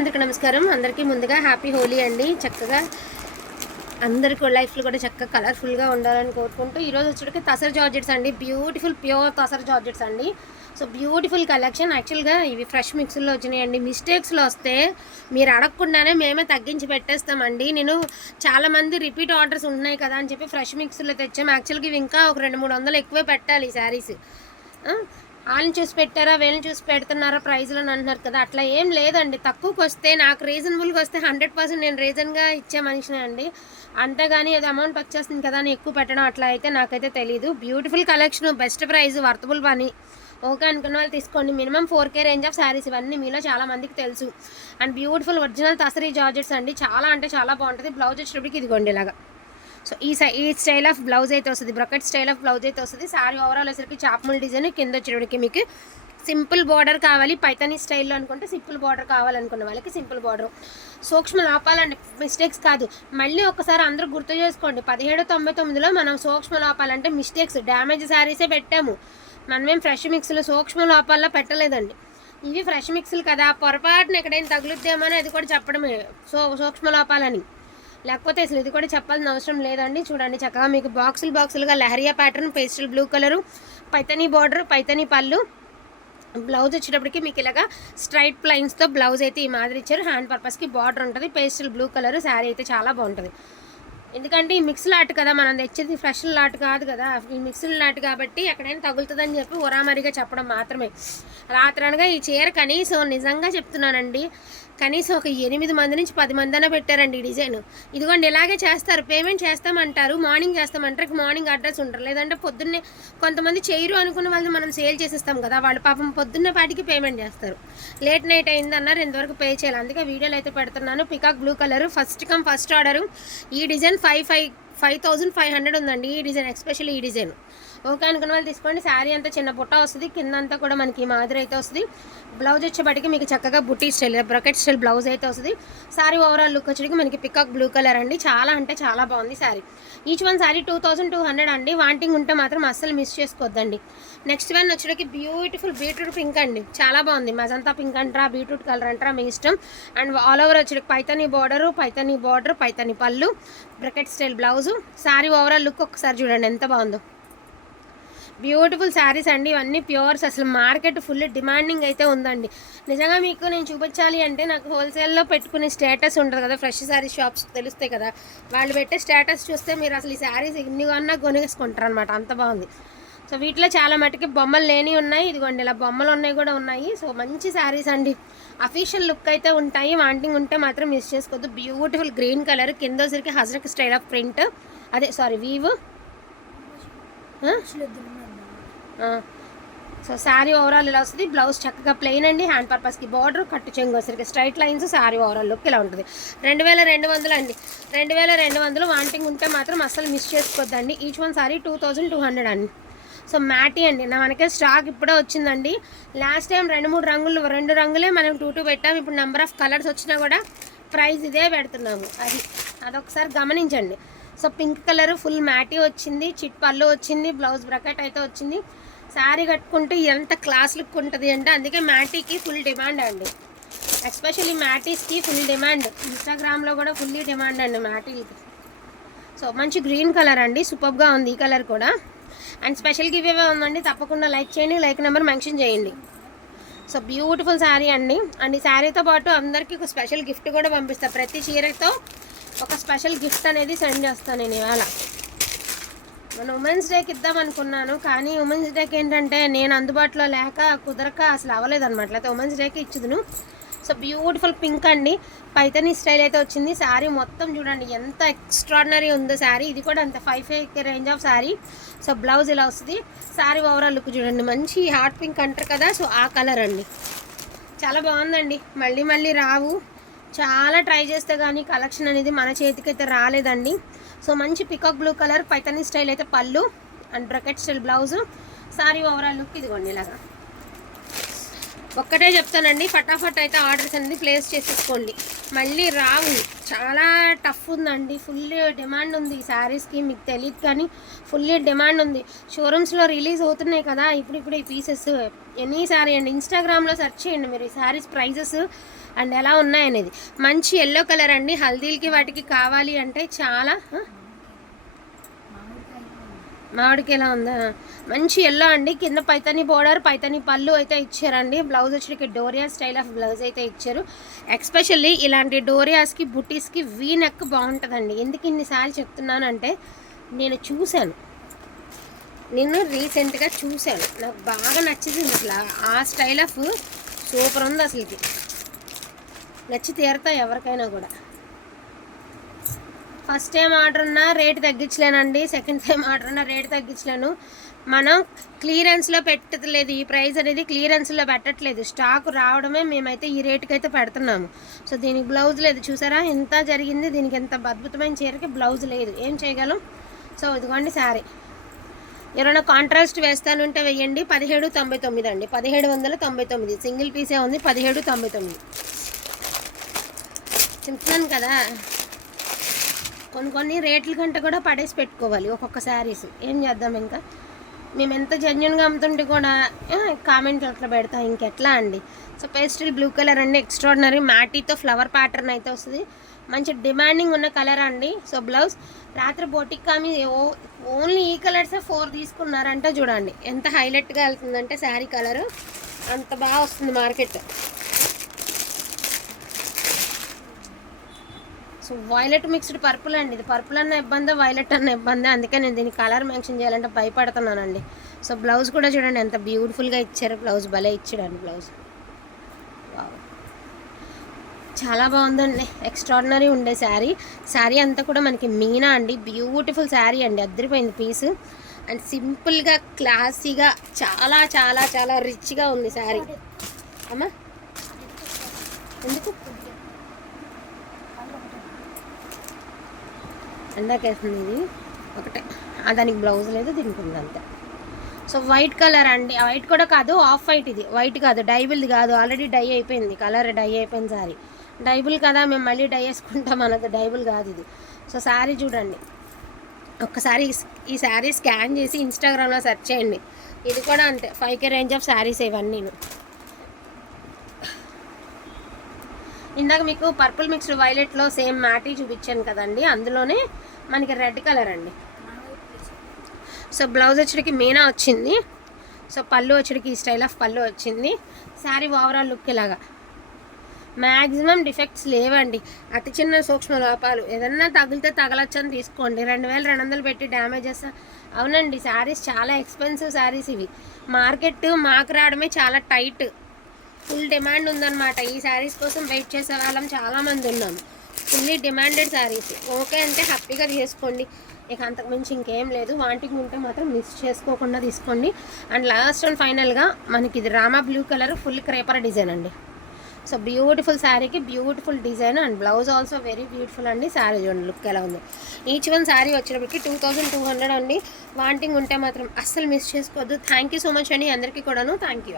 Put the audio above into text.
అందరికీ నమస్కారం. అందరికీ ముందుగా హ్యాపీ హోలీ అండి. చక్కగా అందరికీ లైఫ్లో కూడా చక్కగా కలర్ఫుల్గా ఉండాలని కోరుకుంటూ ఈరోజు వచ్చేటికి తసర్ జార్జెట్స్ అండి. బ్యూటిఫుల్ ప్యూర్ తసర్ జార్జెట్స్ అండి. So beautiful collection. యాక్చువల్గా ఇవి ఫ్రెష్ మిక్స్లో వచ్చినాయండి. మిస్టేక్స్లో వస్తే మీరు అడగకుండానే మేమే తగ్గించి పెట్టేస్తామండి. నేను చాలామంది రిపీట్ ఆర్డర్స్ ఉన్నాయి కదా అని చెప్పి ఫ్రెష్ మిక్స్లో తెచ్చాము యాక్చువల్గా ఇవి ఇంకా ఒక రెండు మూడు వందలు ఎక్కువే పెట్టాలి ఈ శారీస్. వాళ్ళని చూసి పెట్టారా వీళ్ళని చూసి పెడుతున్నారా ప్రైజ్లో అని అంటున్నారు కదా. అట్లా ఏం లేదండి. తక్కువకి వస్తే నాకు రీజనబుల్గా వస్తే హండ్రెడ్ పర్సెంట్ నేను రీజన్గా ఇచ్చే మనిషినే అండి. అంతేగాని అది అమౌంట్ వచ్చేస్తుంది కదా అని ఎక్కువ పెట్టడం అట్లా అయితే నాకైతే తెలియదు beautiful collection best price worthable పని ఓకే అనుకున్న వాళ్ళు తీసుకోండి. Minimum four K range of saris ఇవన్నీ మీలో చాలా మందికి తెలుసు. And beautiful original tussar georgettes అండి. చాలా అంటే చాలా బాగుంటుంది. బ్లౌజ్ వచ్చేటప్పటికి ఇదిగోండి ఇలాగా. సో ఈ సై ఈ స్టైల్ ఆఫ్ బ్లౌజ్ అయితే వస్తుంది. బ్రకెట్ స్టైల్ ఆఫ్ బ్లౌజ్ అయితే వస్తుంది. సారీ ఓవరాల్ వచ్చేసరికి చాప్ముల్ డిజైన్ కింద వచ్చేటికి మీకు సింపుల్ బార్డర్ కావాలి. పైతని స్టైల్లో అనుకుంటే సింపుల్ బార్డర్ కావాలనుకున్న వాళ్ళకి సింపుల్ బార్డర్. సూక్ష్మ లోపాలండి మిస్టేక్స్ కాదు. మళ్ళీ ఒకసారి అందరూ గుర్తు చేసుకోండి. పదిహేడు తొంభై తొమ్మిదిలో మనం సూక్ష్మ లోపాలంటే మిస్టేక్స్. డ్యామేజ్ శారీసే పెట్టాము. మనమేం ఫ్రెష్ మిక్స్లో సూక్ష్మ లోపాల్లో పెట్టలేదండి. ఇవి ఫ్రెష్ మిక్స్లు కదా. పొరపాటున ఎక్కడైనా తగులుద్దామని అని అది కూడా చెప్పడమే. సో సూక్ష్మ లోపాలని. లేకపోతే అసలు ఇది కూడా చెప్పాల్సిన అవసరం లేదండి. చూడండి చక్కగా మీకు బాక్సులు బాక్సులుగా leheriya pattern pastel blue colour Paithani border Paithani పళ్ళు. బ్లౌజ్ వచ్చేటప్పటికి మీకు ఇలాగా స్ట్రైట్ ప్లైన్స్తో బ్లౌజ్ అయితే ఈ మాదిరి ఇచ్చారు. హ్యాండ్ పర్పస్కి బార్డర్ ఉంటుంది. పేస్టల్ బ్లూ కలర్ శారీ అయితే చాలా బాగుంటుంది. ఎందుకంటే ఈ మిక్స్ లాట్ కదా మనం తెచ్చేది ఫ్రెష్ లాట్ కాదు కదా. ఈ మిక్స్డ్ లాట్ కాబట్టి ఎక్కడైనా తగులుతుందని చెప్పి ఉరామరిగా చెప్పడం మాత్రమే. రాత్రనగా ఈ చీర కనీసం నిజంగా చెప్తున్నానండి కనీసం ఒక ఎనిమిది మంది నుంచి పది మంది అయినా పెట్టారండి ఈ డిజైన్. ఇదిగోండి ఇలాగే చేస్తారు. పేమెంట్ చేస్తామంటారు. మార్నింగ్ చేస్తామంటారు. మార్నింగ్ అడ్రస్ ఉంటారు లేదంటే పొద్దున్నే కొంతమంది చేయరు అనుకున్న వాళ్ళు మనం సేల్ చేసేస్తాం కదా. వాళ్ళు పాపం పొద్దున్న పాటికి పేమెంట్ చేస్తారు. లేట్ నైట్ అయింది అన్నారు ఇంతవరకు పే చేయాలి. అందుకే వీడియోలు అయితే పెడుతున్నాను. Peacock blue colour. First come first order. ఈ design five five five thousand five hundred ఉందండి ఈ డిజైన్ ఎస్పెషల్లీ ఈ డిజైన్. ఓకే అనుకున్న వాళ్ళు తీసుకోండి. శారీ అంతా చిన్న బుట్ట వస్తుంది కింద అంతా కూడా మనకి ఈ మాదిరి అయితే వస్తుంది. బ్లౌజ్ వచ్చేపటికి మీకు చక్కగా బుట్టి స్టైల్ బ్రకెట్ స్టైల్ బ్లౌజ్ అయితే వస్తుంది. శారీ ఓవరాల్ లుక్ వచ్చేటికి మనకి పికాక్ బ్లూ కలర్ అండి. చాలా అంటే చాలా బాగుంది sari. Each one sari two thousand two hundred అండి. వాంటింగ్ ఉంటే మాత్రం అస్సలు మిస్ చేసుకోవద్దండి. నెక్స్ట్ వన్ వచ్చేటికి బ్యూటిఫుల్ బీట్రూట్ పింక్ అండి. చాలా బాగుంది. మజంతా పింక్ అంటారా బీట్రూట్ కలర్ అంటారా మీ ఇష్టం. అండ్ ఆల్ ఓవర్ వచ్చేటికి పైతనీ బార్డరు పైతనీ బార్డర్ పైతని పళ్ళు. Bracket style blouse. Sari overall look ఒకసారి చూడండి ఎంత బాగుందో. బ్యూటిఫుల్ శారీస్ అండి ఇవన్నీ ప్యూర్స్ అసలు మార్కెట్ ఫుల్ డిమాండింగ్ అయితే ఉందండి. నిజంగా మీకు నేను చూపించాలి అంటే నాకు హోల్సేల్లో పెట్టుకునే స్టేటస్ ఉంటుంది కదా ఫ్రెష్ శారీ షాప్స్ తెలుస్తాయి కదా. వాళ్ళు పెట్టే స్టేటస్ చూస్తే మీరు అసలు ఈ శారీస్ ఇన్ని కొన్నా కొనేసుకుంటారు అనమాట అంత బాగుంది. సో వీటిలో చాలా మటుకి బొమ్మలు లేని ఉన్నాయి. ఇదిగోండి ఇలా బొమ్మలు ఉన్నాయి కూడా ఉన్నాయి. సో మంచి శారీస్ అండి. అఫీషియల్ లుక్ అయితే ఉంటాయి. వాంటింగ్ ఉంటే మాత్రం మిస్ చేసుకోవద్దు. బ్యూటిఫుల్ గ్రీన్ కలర్ కింద వచ్చరికి హజరక్ స్టైల్ ఆఫ్ ప్రింట్. అదే sari weave so sari overall ఇలా వస్తుంది. బ్లౌజ్ చక్కగా ప్లెయిన్ అండి. హ్యాండ్ పర్పస్కి బార్డర్ కట్టు చెంగు వచ్చరికి straight lines sari overall look ఇలా ఉంటుంది. రెండు వేల రెండు వందలు అండి. రెండు వేల రెండు వందలు వాంటింగ్ ఉంటే మాత్రం అస్సలు మిస్ చేసుకోవద్దండి. Each one sari two thousand two hundred అండి. సో మ్యాటీ అండి. నా మనకే స్టాక్ ఇప్పుడే వచ్చిందండి. లాస్ట్ టైం రెండు మూడు రంగులు రెండు రంగులే మనం టూ టూ పెట్టాం. ఇప్పుడు నెంబర్ ఆఫ్ కలర్స్ వచ్చినా కూడా ప్రైస్ ఇదే పెడుతున్నాము. అది అదొకసారి గమనించండి. So pink colour full matty వచ్చింది చిట్ పళ్ళు వచ్చింది బ్లౌజ్ బ్రకెట్ అయితే వచ్చింది. శారీ కట్టుకుంటే ఎంత క్లాస్ లుక్ ఉంటుంది అంటే అందుకే మ్యాటీకి ఫుల్ డిమాండ్ అండి. ఎస్పెషల్లీ మ్యాటీస్కి ఫుల్ డిమాండ్ ఇన్స్టాగ్రామ్లో కూడా ఫుల్లీ డిమాండ్ అండి మ్యాటీకి సో మంచి గ్రీన్ కలర్ అండి. సూపర్గా ఉంది ఈ కలర్ కూడా. అండ్ స్పెషల్ గివ్ అవే ఉందండి. తప్పకుండా లైక్ చేయండి లైక్ నెంబర్ మెన్షన్ చేయండి. సో బ్యూటిఫుల్ శారీ అండి. అండ్ ఈ శారీతో పాటు అందరికీ ఒక స్పెషల్ గిఫ్ట్ కూడా పంపిస్తాను ప్రతి చీరతో ఒక స్పెషల్ గిఫ్ట్ అనేది సెండ్ చేస్తాను నేను ఇవాళ. మన ఉమెన్స్ డేకి ఇద్దాం అనుకున్నాను కానీ ఉమెన్స్ డేకి ఏంటంటే నేను అందుబాటులో లేక కుదరక అసలు అవ్వలేదు అనమాట లేకపోతే ఉమెన్స్ డేకి ఇచ్చుదును. సో బ్యూటిఫుల్ పింక్ అండి. పైతనీ స్టైల్ అయితే వచ్చింది. శారీ మొత్తం చూడండి ఎంత ఎక్స్ట్రాడినరీ ఉందో శారీ. ఇది కూడా అంత five five range of sari. So blouse ఇలా వస్తుంది. శారీ ఓవరాల్ లుక్ చూడండి మంచి హాట్ పింక్ అంటారు కదా సో ఆ కలర్ అండి. చాలా బాగుందండి. మళ్ళీ మళ్ళీ రావు. చాలా ట్రై చేస్తే కానీ కలెక్షన్ అనేది మన చేతికి అయితే రాలేదండి. సో మంచి peacock blue colour Paithani style అయితే పళ్ళు and bracket style blouse sari overall look ఇదిగోండి ఇలాగా. ఒక్కటే చెప్తానండి ఫటాఫట్ అయితే ఆర్డర్స్ అనేది ప్లేస్ చేసేసుకోండి. మళ్ళీ రావు చాలా టఫ్ ఉందండి ఫుల్ డిమాండ్ ఉంది ఈ శారీస్కి మీకు తెలియదు కానీ ఫుల్ డిమాండ్ ఉంది. షోరూమ్స్లో రిలీజ్ అవుతున్నాయి కదా ఇప్పుడు ఇప్పుడు ఈ పీసెస్. ఎనీ శారీ అండి ఇన్స్టాగ్రామ్లో సెర్చ్ చేయండి మీరు ఈ శారీస్ ప్రైజెస్ అండ్ ఎలా ఉన్నాయనేది. మంచి ఎల్లో కలర్ అండి హల్దీలకి వాటికి కావాలి అంటే చాలా మామిడికి ఎలా ఉందా? మంచి ఎల్లో అండి. కింద పైతని బోర్డర్ పైతని పళ్ళు అయితే ఇచ్చారండి. బ్లౌజ్ వచ్చేకి డోరియా స్టైల్ ఆఫ్ బ్లౌజ్ అయితే ఇచ్చారు. ఎక్స్పెషల్లీ ఇలాంటి డోరియాస్కి బుటీస్కి వీ నెక్ బాగుంటుందండి. ఎందుకు ఇన్నిసార్లు చెప్తున్నానంటే నేను చూశాను. నిన్ను రీసెంట్గా చూశాను. నాకు బాగా నచ్చింది అసలు ఆ స్టైల్ ఆఫ్ సూపర్ ఉంది అసలుకి నచ్చి తీరతా ఎవరికైనా కూడా. ఫస్ట్ టైం ఆర్డర్ ఉన్న రేట్ తగ్గించలేనండి. సెకండ్ టైం ఆర్డర్ ఉన్న రేట్ తగ్గించలేను. మనం క్లియరెన్స్లో పెట్టలేదు. ఈ ప్రైస్ అనేది క్లియరెన్స్లో పెట్టట్లేదు. స్టాక్ రావడమే మేమైతే ఈ రేటుకి అయితే పెడుతున్నాము. సో దీనికి బ్లౌజ్ లేదు. చూసారా? ఎంత జరిగింది? దీనికి ఎంత అద్భుతమైన చీరకి బ్లౌజ్ లేదు. ఏం చేయగలం? సో ఇదిగోండి శారీ. ఎవరైనా కాంట్రాస్ట్ వేస్తానుంటే వెయ్యండి. పదిహేడు తొంభై తొమ్మిది అండి. పదిహేడు వందల తొంభై తొమ్మిది. సింగిల్ పీసే ఉంది. పదిహేడు తొంభై తొమ్మిది. చెప్తున్నాను కదా. కొన్ని కొన్ని రేట్ల కంటే కూడా పడేసి పెట్టుకోవాలి ఒక్కొక్క శారీస్. ఏం చేద్దాం ఇంకా? మేము ఎంత జెన్యున్గా అమ్ముతుంటే కూడా కామెంట్ అట్లా పెడతాం. ఇంకెట్లా అండి? సో పేస్టల్ బ్లూ కలర్ అండి ఎక్స్ట్రాడినరీ మ్యాటీతో ఫ్లవర్ ప్యాటర్న్ అయితే వస్తుంది. మంచి డిమాండింగ్ ఉన్న కలర్ అండి. సో బ్లౌజ్ రాత్రి బొటిక్ కామి ఓ- ఓన్లీ ఈ కలర్సే ఫోర్ తీసుకున్నారంటే చూడండి. ఎంత హైలైట్గా వెళ్తుందంటే శారీ కలర్ అంత బాగా వస్తుంది market so violet mixed purple అండి. ఇది పర్పుల్ అన్న ఇబ్బంది వైలెట్ అన్న ఇబ్బంది. అందుకే నేను దీని కలర్ మెన్షన్ చేయాలంటే భయపడుతున్నానండి. సో బ్లౌజ్ కూడా చూడండి ఎంత బ్యూటిఫుల్గా ఇచ్చారు. బ్లౌజ్ భలే ఇచ్చాడండి బ్లౌజ్ చాలా బాగుందండి. ఎక్స్ట్రాడినరీ ఉండే శారీ. శారీ అంతా కూడా మనకి మీనా అండి. బ్యూటిఫుల్ శారీ అండి. అద్దరిపోయింది పీస్ అండ్ సింపుల్గా క్లాసీగా చాలా చాలా చాలా రిచ్గా ఉంది శారీ. అమ్మా. ఎందుకు? ఎందాకేస్తుంది ఇది. ఒకటే. దానికి బ్లౌజ్ లేదు దీనికి ఉంది అంతే. సో వైట్ కలర్ అండి. వైట్ కూడా కాదు ఆఫ్ వైట్ ఇది. వైట్ కాదు డైబుల్ది కాదు. ఆల్రెడీ డై అయిపోయింది కలర్ డై అయిపోయింది సారీ. డైబుల్ కదా మేము మళ్ళీ డై వేసుకుంటాం అన్నది డైబుల్ కాదు ఇది. సో శారీ చూడండి. ఒక్కసారి ఈ- ఈ శారీ స్కాన్ చేసి ఇన్స్టాగ్రామ్లో సెర్చ్ చేయండి. ఇది కూడా అంతే. Five K range of saris ఇవన్నీ ఇందాక మీకు పర్పుల్ మిక్స్డ్ వైలెట్లో సేమ్ మ్యాటీ చూపించాను కదండి అందులోనే మనకి రెడ్ కలర్ అండి. సో బ్లౌజ్ వచ్చేటికి మీనా వచ్చింది. సో పళ్ళు వచ్చేటికి ఈ స్టైల్ ఆఫ్ పళ్ళు వచ్చింది. శారీ ఓవరాల్ లుక్ ఇలాగా. మ్యాక్సిమం డిఫెక్ట్స్ లేవండి. అతి చిన్న సూక్ష్మ లోపాలు. ఏదన్నా తగిలితే తగలొచ్చని తీసుకోండి. రెండు వేల రెండు వందలు పెట్టి డ్యామేజెస్ అవునండి శారీస్ చాలా ఎక్స్పెన్సివ్ శారీస్ ఇవి. మార్కెట్ మాకు రావడమే చాలా టైట్. ఫుల్ డిమాండ్ ఉందన్నమాట. ఈ శారీస్ కోసం వెయిట్ చేసే వాళ్ళం చాలామంది ఉన్నాం. Fully demanded saris. ఓకే అంటే హ్యాపీగా తీసుకోండి. ఇక అంతకుమించి ఇంకేం లేదు. వాంటింగ్ ఉంటే మాత్రం మిస్ చేసుకోకుండా తీసుకోండి. అండ్ లాస్ట్ అండ్ ఫైనల్గా మనకి ఇది Rama blue colour full creeper design అండి. సో బ్యూటిఫుల్ శారీకి beautiful design and blouse also very beautiful అండి. శారీ చూడండి లుక్ ఎలా ఉంది. ఈచ్ వన్ శారీ వచ్చినప్పటికి టూ థౌజండ్ టూ హండ్రెడ్ అండి. వాంటింగ్ ఉంటే మాత్రం అస్సలు మిస్ చేసుకోవద్దు. థ్యాంక్ యూ సో మచ్ అండి అందరికీ కూడాను. Thank you